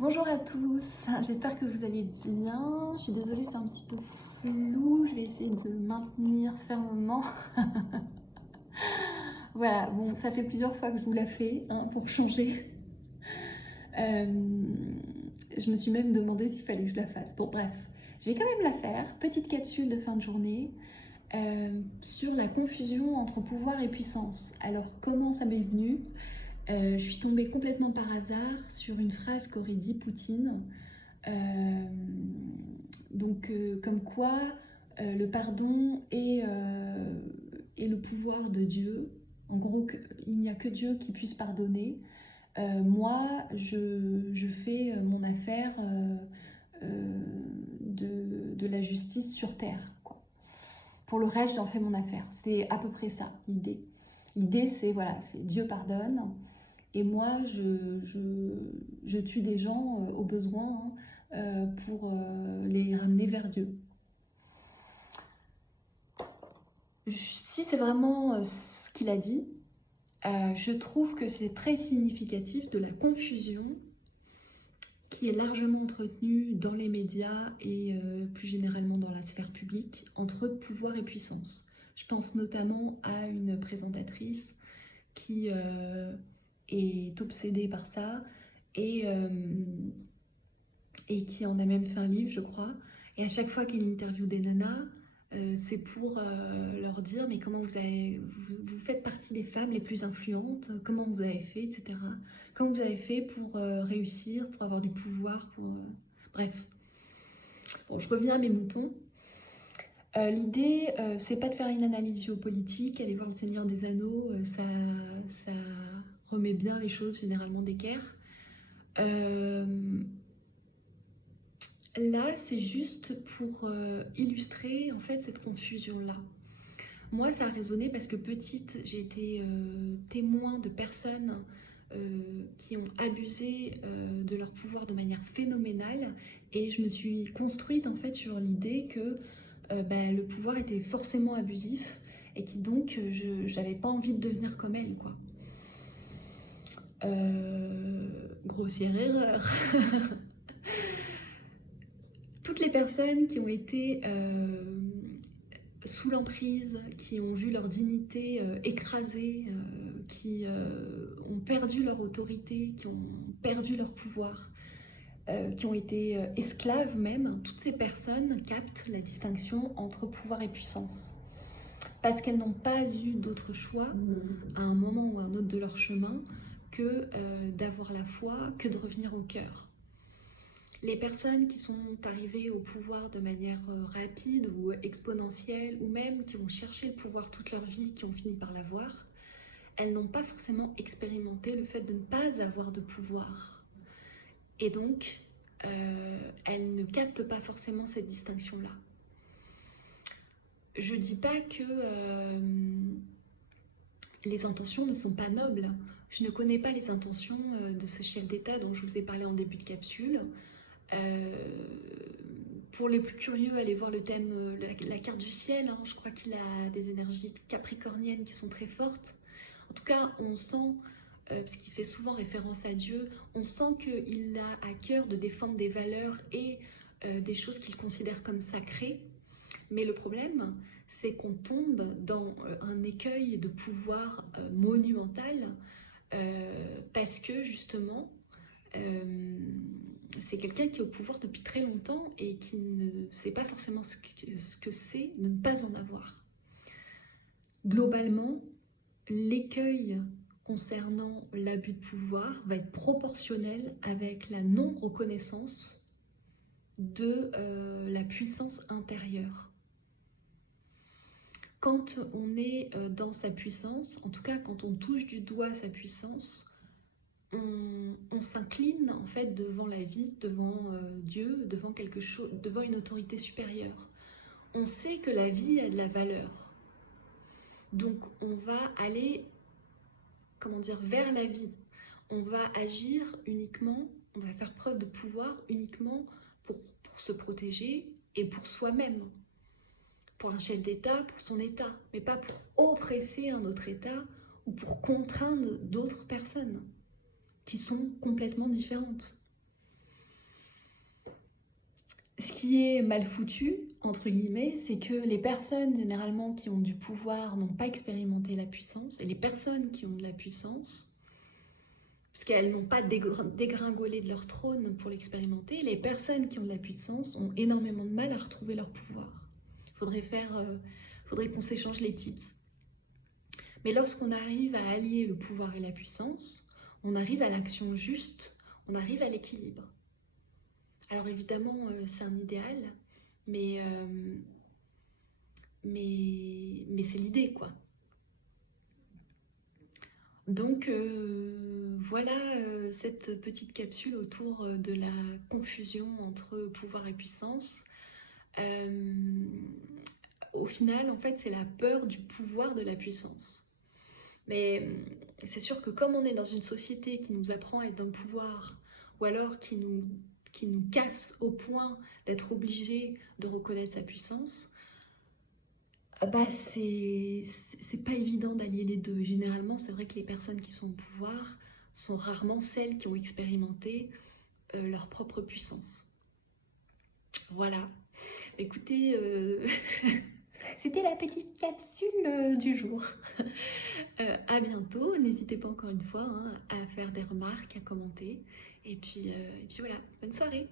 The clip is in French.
Bonjour à tous, j'espère que vous allez bien. Je suis désolée, c'est un petit peu flou, je vais essayer de maintenir fermement. Voilà, bon, ça fait plusieurs fois que je vous la fais pour changer. Euh, je me suis même demandé s'il fallait que je la fasse. Bon, bref, je vais quand même la faire. Petite capsule de fin de journée sur la confusion entre pouvoir et puissance. Alors, comment ça m'est venu? Je suis tombée complètement par hasard sur une phrase qu'aurait dit Poutine. Euh, comme quoi le pardon est le pouvoir de Dieu. En gros, il n'y a que Dieu qui puisse pardonner. Moi, je fais mon affaire de la justice sur Terre, quoi. Pour le reste, j'en fais mon affaire. C'est à peu près ça, l'idée. L'idée, c'est voilà, c'est Dieu pardonne. Et moi, je tue des gens au besoin pour les ramener vers Dieu. Si c'est vraiment ce qu'il a dit, je trouve que c'est très significatif de la confusion qui est largement entretenue dans les médias et plus généralement dans la sphère publique entre pouvoir et puissance. Je pense notamment à une présentatrice qui est obsédée par ça et, euh, et qui en a même fait un livre, je crois. Et à chaque fois qu'elle interviewe des nanas, c'est pour leur dire mais comment vous faites partie des femmes les plus influentes, comment vous avez fait, etc. Comment vous avez fait pour réussir, pour avoir du pouvoir, bref. Bon, je reviens à mes moutons. L'idée, c'est pas de faire une analyse géopolitique, aller voir le Seigneur des Anneaux, ça remet bien les choses généralement d'équerre. Là, c'est juste pour illustrer en fait cette confusion-là. Moi, ça a résonné parce que petite, j'ai été témoin de personnes qui ont abusé de leur pouvoir de manière phénoménale et je me suis construite en fait sur l'idée que le pouvoir était forcément abusif et qui donc j'avais pas envie de devenir comme elle, quoi. Grossière erreur. Toutes les personnes qui ont été sous l'emprise, qui ont vu leur dignité écrasée, qui ont perdu leur autorité, qui ont perdu leur pouvoir, qui ont été esclaves même, toutes ces personnes captent la distinction entre pouvoir et puissance. Parce qu'elles n'ont pas eu d'autre choix à un moment ou à un autre de leur chemin que d'avoir la foi, que de revenir au cœur. Les personnes qui sont arrivées au pouvoir de manière rapide ou exponentielle, ou même qui ont cherché le pouvoir toute leur vie, qui ont fini par l'avoir, elles n'ont pas forcément expérimenté le fait de ne pas avoir de pouvoir. Et donc, elles ne captent pas forcément cette distinction-là. Je dis pas que les intentions ne sont pas nobles. Je ne connais pas les intentions de ce chef d'État dont je vous ai parlé en début de capsule. Pour les plus curieux, allez voir le thème, la carte du ciel. Je crois qu'il a des énergies capricorniennes qui sont très fortes. En tout cas, on sent, parce qu'il fait souvent référence à Dieu, on sent qu'il a à cœur de défendre des valeurs et des choses qu'il considère comme sacrées. Mais le problème, c'est qu'on tombe dans un écueil de pouvoir monumental parce que justement, c'est quelqu'un qui est au pouvoir depuis très longtemps et qui ne sait pas forcément ce que c'est de ne pas en avoir. Globalement, l'écueil concernant l'abus de pouvoir va être proportionnel avec la non-reconnaissance de la puissance intérieure. Quand on est dans sa puissance, en tout cas quand on touche du doigt sa puissance, on s'incline en fait devant la vie, devant Dieu, devant quelque chose, devant une autorité supérieure. On sait que la vie a de la valeur. Donc on va aller, vers la vie. On va agir uniquement, on va faire preuve de pouvoir uniquement pour se protéger et pour soi-même. Pour un chef d'État, pour son État, mais pas pour oppresser un autre État ou pour contraindre d'autres personnes qui sont complètement différentes. Ce qui est mal foutu, entre guillemets, c'est que les personnes généralement qui ont du pouvoir n'ont pas expérimenté la puissance, et les personnes qui ont de la puissance, parce qu'elles n'ont pas dégringolé de leur trône pour l'expérimenter, les personnes qui ont de la puissance ont énormément de mal à retrouver leur pouvoir. Faudrait qu'on s'échange les tips. Mais lorsqu'on arrive à allier le pouvoir et la puissance, on arrive à l'action juste, on arrive à l'équilibre. Alors évidemment, c'est un idéal, mais, c'est l'idée, quoi. Donc voilà cette petite capsule autour de la confusion entre pouvoir et puissance. Au final, en fait, c'est la peur du pouvoir de la puissance. Mais c'est sûr que comme on est dans une société qui nous apprend à être dans le pouvoir, ou alors qui nous casse au point d'être obligé de reconnaître sa puissance, bah c'est pas évident d'allier les deux. Généralement, c'est vrai que les personnes qui sont au pouvoir sont rarement celles qui ont expérimenté leur propre puissance. Voilà. Écoutez, c'était la petite capsule du jour. À bientôt. N'hésitez pas encore une fois à faire des remarques, à commenter. Et puis voilà, bonne soirée.